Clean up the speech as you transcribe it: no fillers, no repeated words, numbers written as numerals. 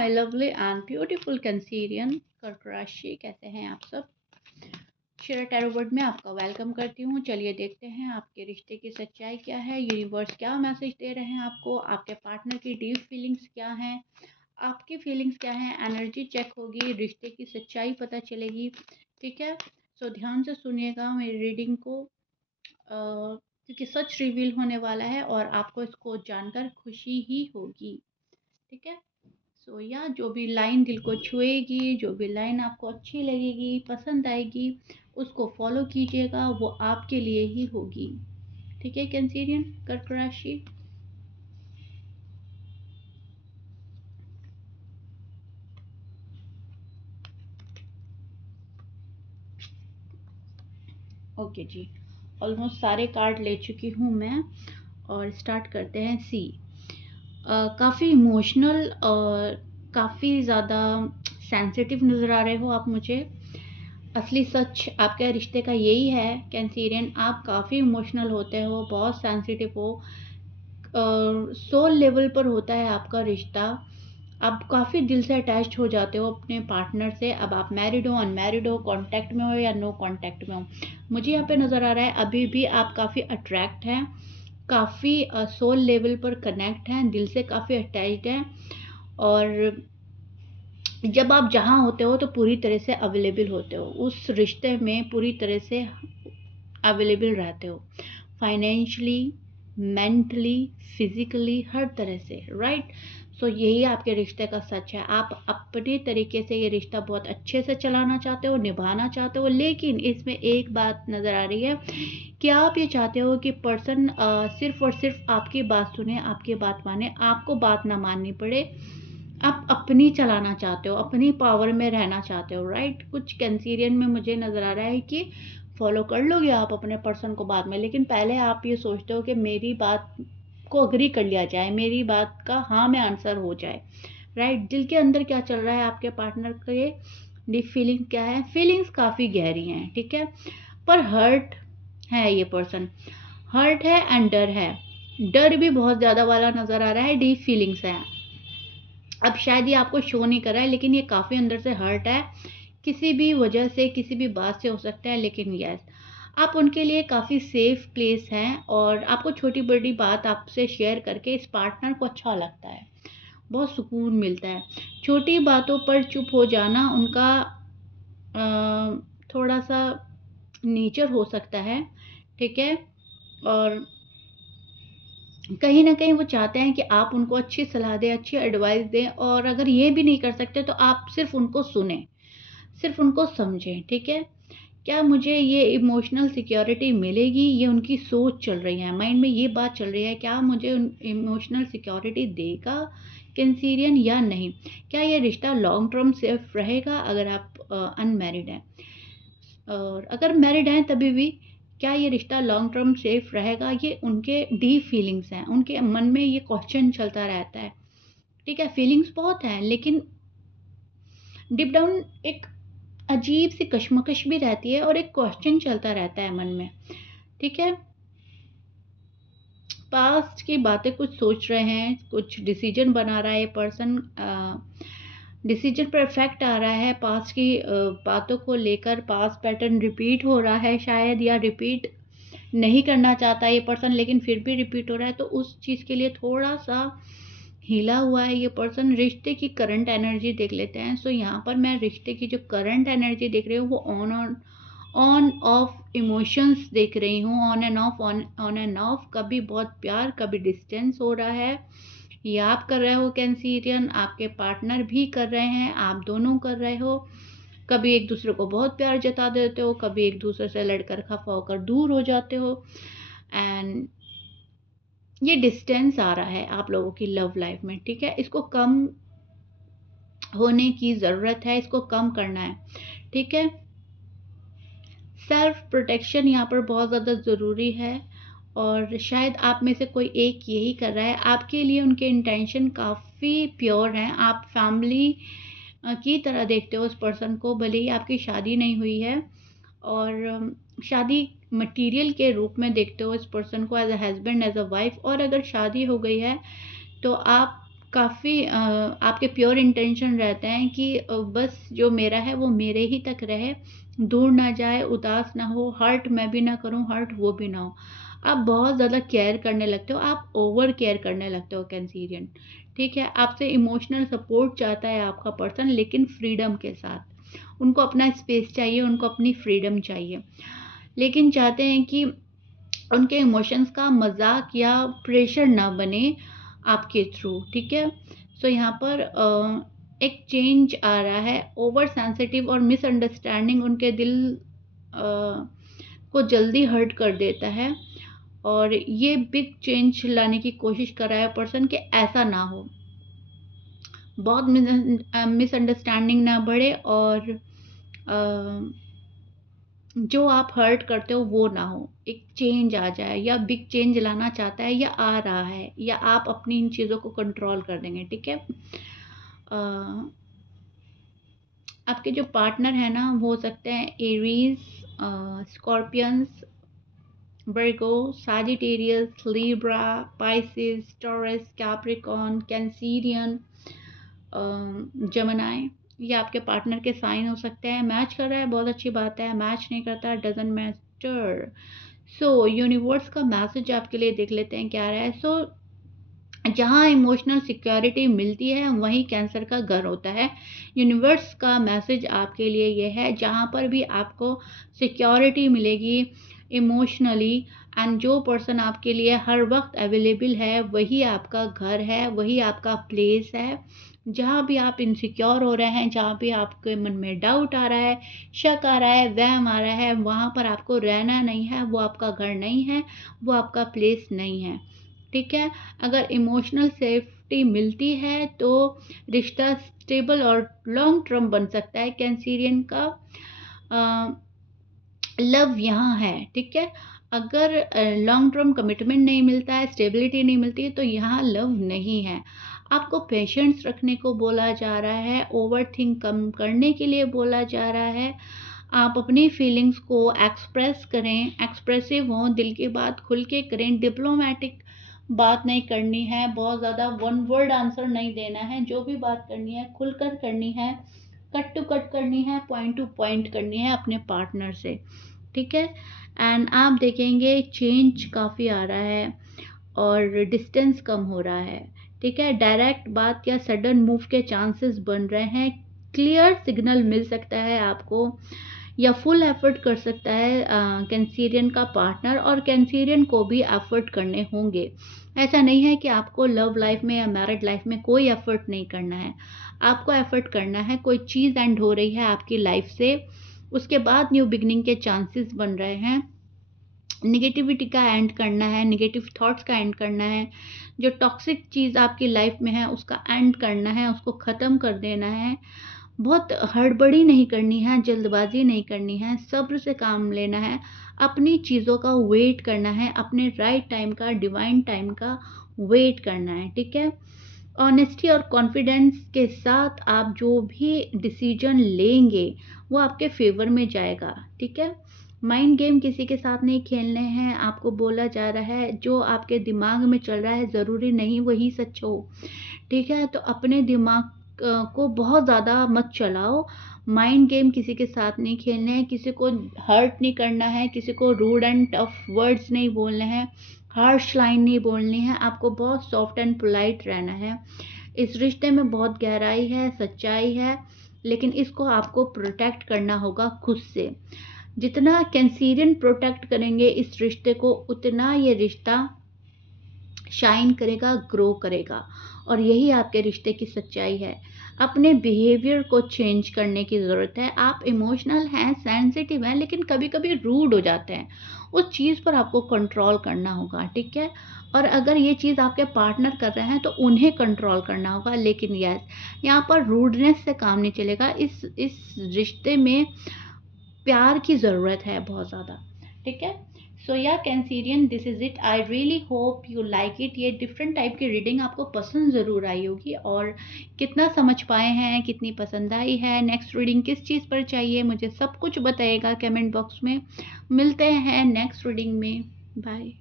My lovely and beautiful Cancerian कर्क राशि, कैसे हैं आप सब। शेयर टैरो वर्ड में आपका वेलकम करती हूँ। चलिए देखते हैं आपके रिश्ते की सच्चाई क्या है, यूनिवर्स क्या मैसेज दे रहे हैं आपको, आपके पार्टनर की डीप फीलिंग्स क्या हैं, आपकी फीलिंग्स क्या हैं। एनर्जी चेक होगी, रिश्ते की सच्चाई पता चलेगी। ठीक है, सो ध्यान से सुनिएगा मेरी रीडिंग को, क्योंकि सच रिवील होने वाला है और आपको इसको जानकर खुशी ही होगी। ठीक है, सो या जो भी लाइन दिल को छुएगी, जो भी लाइन आपको अच्छी लगेगी, पसंद आएगी, उसको फॉलो कीजिएगा, वो आपके लिए ही होगी। ठीक है कैंसेरियन कर्क राशि। ओके जी, ऑलमोस्ट सारे कार्ड ले चुकी हूँ मैं और स्टार्ट करते हैं। सी, काफ़ी इमोशनल और काफ़ी ज़्यादा सेंसिटिव नज़र आ रहे हो आप मुझे। असली सच आपके रिश्ते का यही है कैंसेरियन, आप काफ़ी इमोशनल होते हो, बहुत सेंसिटिव हो, सोल लेवल पर होता है आपका रिश्ता। आप काफ़ी दिल से अटैच्ड हो जाते हो अपने पार्टनर से। अब आप मैरिड हो, अनमैरिड हो, कांटेक्ट में हो या नो कांटेक्ट में हो, मुझे यहाँ पे नज़र आ रहा है अभी भी आप काफ़ी अट्रैक्ट हैं, काफ़ी सोल लेवल पर कनेक्ट हैं, दिल से काफ़ी अटैच्ड हैं। और जब आप जहाँ होते हो तो पूरी तरह से अवेलेबल होते हो, उस रिश्ते में पूरी तरह से अवेलेबल रहते हो, फाइनेंशियली, मेंटली, फिजिकली, हर तरह से, राइट। सो यही आपके रिश्ते का सच है। आप अपने तरीके से ये रिश्ता बहुत अच्छे से चलाना चाहते हो, निभाना चाहते हो, लेकिन इसमें एक बात नज़र आ रही है कि आप ये चाहते हो कि पर्सन सिर्फ और सिर्फ आपकी बात सुने, आपकी बात माने, आपको बात ना माननी पड़े। आप अपनी चलाना चाहते हो, अपनी पावर में रहना चाहते हो, राइट। कुछ कैंसेरियन में मुझे नज़र आ रहा है कि फॉलो कर लोगे आप अपने पर्सन को बाद में, लेकिन पहले आप ये सोचते हो कि मेरी बात को अग्री कर लिया जाए, मेरी बात का हाँ में आंसर हो जाए, राइट। दिल के अंदर क्या चल रहा है आपके पार्टनर के, डीप फीलिंग क्या है। फीलिंग्स काफ़ी गहरी हैं, ठीक है, पर हर्ट है ये पर्सन, हर्ट है एंड डर है। डर भी बहुत ज़्यादा वाला नज़र आ रहा है, डीप फीलिंग्स है। अब शायद ये आपको शो नहीं कर रहा है, लेकिन ये काफ़ी अंदर से हर्ट है, किसी भी वजह से, किसी भी बात से हो सकता है, लेकिन यस, आप उनके लिए काफ़ी सेफ प्लेस हैं और आपको छोटी बड़ी बात आपसे शेयर करके इस पार्टनर को अच्छा लगता है, बहुत सुकून मिलता है। छोटी बातों पर चुप हो जाना उनका थोड़ा सा नेचर हो सकता है, ठीक है। और कहीं ना कहीं वो चाहते हैं कि आप उनको अच्छी सलाह दें, अच्छी एडवाइस दें, और अगर ये भी नहीं कर सकते तो आप सिर्फ उनको सुने, सिर्फ उनको समझें, ठीक है। क्या मुझे ये इमोशनल सिक्योरिटी मिलेगी, ये उनकी सोच चल रही है, माइंड में ये बात चल रही है, क्या मुझे इमोशनल सिक्योरिटी देगा कैंसेरियन या नहीं। क्या ये रिश्ता लॉन्ग टर्म सेफ रहेगा अगर आप अनमैरिड हैं, और अगर मैरिड हैं तभी भी क्या ये रिश्ता लॉन्ग टर्म सेफ रहेगा। ये उनके डीप फीलिंग्स हैं, उनके मन में ये क्वेश्चन चलता रहता है, ठीक है। फीलिंग्स बहुत हैं, लेकिन डीप डाउन एक अजीब सी कश्मकश भी रहती है और एक क्वेश्चन चलता रहता है मन में, ठीक है। पास्ट की बातें कुछ सोच रहे हैं, कुछ डिसीजन बना रहा है ये पर्सन, डिसीजन परफेक्ट आ रहा है, पास्ट की बातों को लेकर पास्ट पैटर्न रिपीट हो रहा है शायद, या रिपीट नहीं करना चाहता ये पर्सन लेकिन फिर भी रिपीट हो रहा है, तो उस चीज़ के लिए थोड़ा सा हिला हुआ है ये पर्सन। रिश्ते की करंट एनर्जी देख लेते हैं। सो यहाँ पर मैं रिश्ते की जो करंट एनर्जी देख रही हूँ वो ऑन ऑफ इमोशंस देख रही हूँ, ऑन एंड ऑफ, कभी बहुत प्यार, कभी डिस्टेंस हो रहा है। ये आप कर रहे हो कैंसेरियन, आपके पार्टनर भी कर रहे हैं, आप दोनों कर रहे हो। कभी एक दूसरे को बहुत प्यार जता देते हो, कभी एक दूसरे से लड़कर खफा होकर दूर हो जाते हो, एंड ये डिस्टेंस आ रहा है आप लोगों की लव लाइफ में, ठीक है। इसको कम होने की ज़रूरत है, इसको कम करना है, ठीक है। सेल्फ प्रोटेक्शन यहाँ पर बहुत ज़्यादा ज़रूरी है, और शायद आप में से कोई एक यही कर रहा है। आपके लिए उनके इंटेंशन काफ़ी प्योर हैं, आप फैमिली की तरह देखते हो उस पर्सन को, भले ही आपकी शादी नहीं हुई है, और शादी मटेरियल के रूप में देखते हो इस पर्सन को, as a husband, as a wife. और अगर शादी हो गई है तो आप काफ़ी आपके प्योर इंटेंशन रहते हैं कि बस जो मेरा है वो मेरे ही तक रहे, दूर ना जाए, उदास ना हो, हर्ट मैं भी ना करूँ, हर्ट वो भी ना हो। आप बहुत ज़्यादा केयर करने लगते हो, आप ओवर केयर करने लगते हो कैंसेरियन, ठीक है? आपसे इमोशनल सपोर्ट चाहता है आपका पर्सन, लेकिन फ्रीडम के साथ। उनको अपना स्पेस चाहिए, उनको अपनी फ्रीडम चाहिए, लेकिन चाहते हैं कि उनके इमोशंस का मज़ाक या प्रेशर ना बने आपके थ्रू, ठीक है? सो यहाँ पर एक चेंज आ रहा है, ओवर सेंसिटिव और मिसअंडरस्टैंडिंग उनके दिल को जल्दी हर्ट कर देता है, और ये बिग चेंज लाने की कोशिश कर रहा है पर्सन कि ऐसा ना हो, बहुत मिसअंडरस्टैंडिंग ना बढ़े, और जो आप हर्ट करते हो वो ना हो, एक चेंज आ जाए, या बिग चेंज लाना चाहता है या आ रहा है, या आप अपनी इन चीज़ों को कंट्रोल कर देंगे, ठीक है? आपके जो पार्टनर है ना, वो हो सकते हैं Aries, Scorpions, Virgo, Sagittarius, Libra, Pisces, Taurus, Capricorn, Cancerian, Gemini. ये आपके पार्टनर के साइन हो सकते हैं। मैच कर रहा है, बहुत अच्छी बात है। मैच नहीं करता, डजंट मैटर। सो यूनिवर्स का मैसेज आपके लिए देख लेते हैं क्या रहा है। सो जहाँ इमोशनल सिक्योरिटी मिलती है वहीं कैंसर का घर होता है। यूनिवर्स का मैसेज आपके लिए ये है, जहाँ पर भी आपको सिक्योरिटी मिलेगी इमोशनली, एंड जो पर्सन आपके लिए हर वक्त अवेलेबल है वही आपका घर है, वही आपका प्लेस है। जहाँ भी आप इनसिक्योर हो रहे हैं, जहाँ भी आपके मन में डाउट आ रहा है, शक आ रहा है, वहम आ रहा है, वहाँ पर आपको रहना नहीं है, वो आपका घर नहीं है, वो आपका प्लेस नहीं है, ठीक है? अगर इमोशनल सेफ्टी मिलती है तो रिश्ता स्टेबल और लॉन्ग टर्म बन सकता है। कैंसेरियन का लव यहाँ है, ठीक है? अगर लॉन्ग टर्म कमिटमेंट नहीं मिलता है, स्टेबिलिटी नहीं मिलती है, तो यहाँ लव नहीं है। आपको पेशेंस रखने को बोला जा रहा है, ओवर थिंक कम करने के लिए बोला जा रहा है। आप अपनी फीलिंग्स को एक्सप्रेस करें, एक्सप्रेसिव हों, दिल की बात खुल के करें, डिप्लोमेटिक बात नहीं करनी है, बहुत ज़्यादा वन वर्ड आंसर नहीं देना है। जो भी बात करनी है खुलकर करनी है, कट टू कट करनी है, पॉइंट टू पॉइंट करनी है अपने पार्टनर से, ठीक है? एंड आप देखेंगे चेंज काफ़ी आ रहा है और डिस्टेंस कम हो रहा है, ठीक है? डायरेक्ट बात या सडन मूव के चांसेस बन रहे हैं। क्लियर सिग्नल मिल सकता है आपको, या फुल एफर्ट कर सकता है कैंसेरियन का पार्टनर, और कैंसेरियन को भी एफर्ट करने होंगे। ऐसा नहीं है कि आपको लव लाइफ में या मैरिड लाइफ में कोई एफर्ट नहीं करना है, आपको एफर्ट करना है। कोई चीज़ एंड हो रही है आपकी लाइफ से, उसके बाद न्यू बिगनिंग के चांसेस बन रहे हैं। निगेटिविटी का एंड करना है, निगेटिव थॉट्स का एंड करना है, जो टॉक्सिक चीज़ आपकी लाइफ में है उसका एंड करना है, उसको ख़त्म कर देना है। बहुत हड़बड़ी नहीं करनी है, जल्दबाजी नहीं करनी है, सब्र से काम लेना है, अपनी चीज़ों का वेट करना है, अपने राइट टाइम का, डिवाइन टाइम का वेट करना है, ठीक है? ऑनेस्टी और कॉन्फिडेंस के साथ आप जो भी डिसीजन लेंगे वो आपके फेवर में जाएगा, ठीक है? माइंड गेम किसी के साथ नहीं खेलने हैं, आपको बोला जा रहा है जो आपके दिमाग में चल रहा है ज़रूरी नहीं वही सच हो, ठीक है? तो अपने दिमाग को बहुत ज़्यादा मत चलाओ। माइंड गेम किसी के साथ नहीं खेलने हैं, किसी को हर्ट नहीं करना है, किसी को रूड एंड टफ वर्ड्स नहीं बोलने हैं, हार्श लाइन नहीं बोलनी है, आपको बहुत सॉफ्ट एंड पोलाइट रहना है। इस रिश्ते में बहुत गहराई है, सच्चाई है, लेकिन इसको आपको प्रोटेक्ट करना होगा खुद से। जितना कैंसेरियन प्रोटेक्ट करेंगे इस रिश्ते को, उतना ये रिश्ता शाइन करेगा, ग्रो करेगा, और यही आपके रिश्ते की सच्चाई है। अपने बिहेवियर को चेंज करने की ज़रूरत है। आप इमोशनल हैं, सेंसिटिव हैं, लेकिन कभी-कभी रूड हो जाते हैं। उस चीज़ पर आपको कंट्रोल करना होगा, ठीक है? और अगर ये चीज़ आपके पार्टनर कर रहे हैं तो उन्हें कंट्रोल करना होगा, लेकिन यस, यहाँ पर रूडनेस से काम नहीं चलेगा। इस रिश्ते में प्यार की ज़रूरत है बहुत ज़्यादा, ठीक है? सो या Cancerian, this is it. I really hope you like it. ये डिफरेंट टाइप की रीडिंग आपको पसंद ज़रूर आई होगी, और कितना समझ पाए हैं, कितनी पसंद आई है, नेक्स्ट रीडिंग किस चीज़ पर चाहिए, मुझे सब कुछ बताइएगा कमेंट बॉक्स में। मिलते हैं नेक्स्ट रीडिंग में। बाय।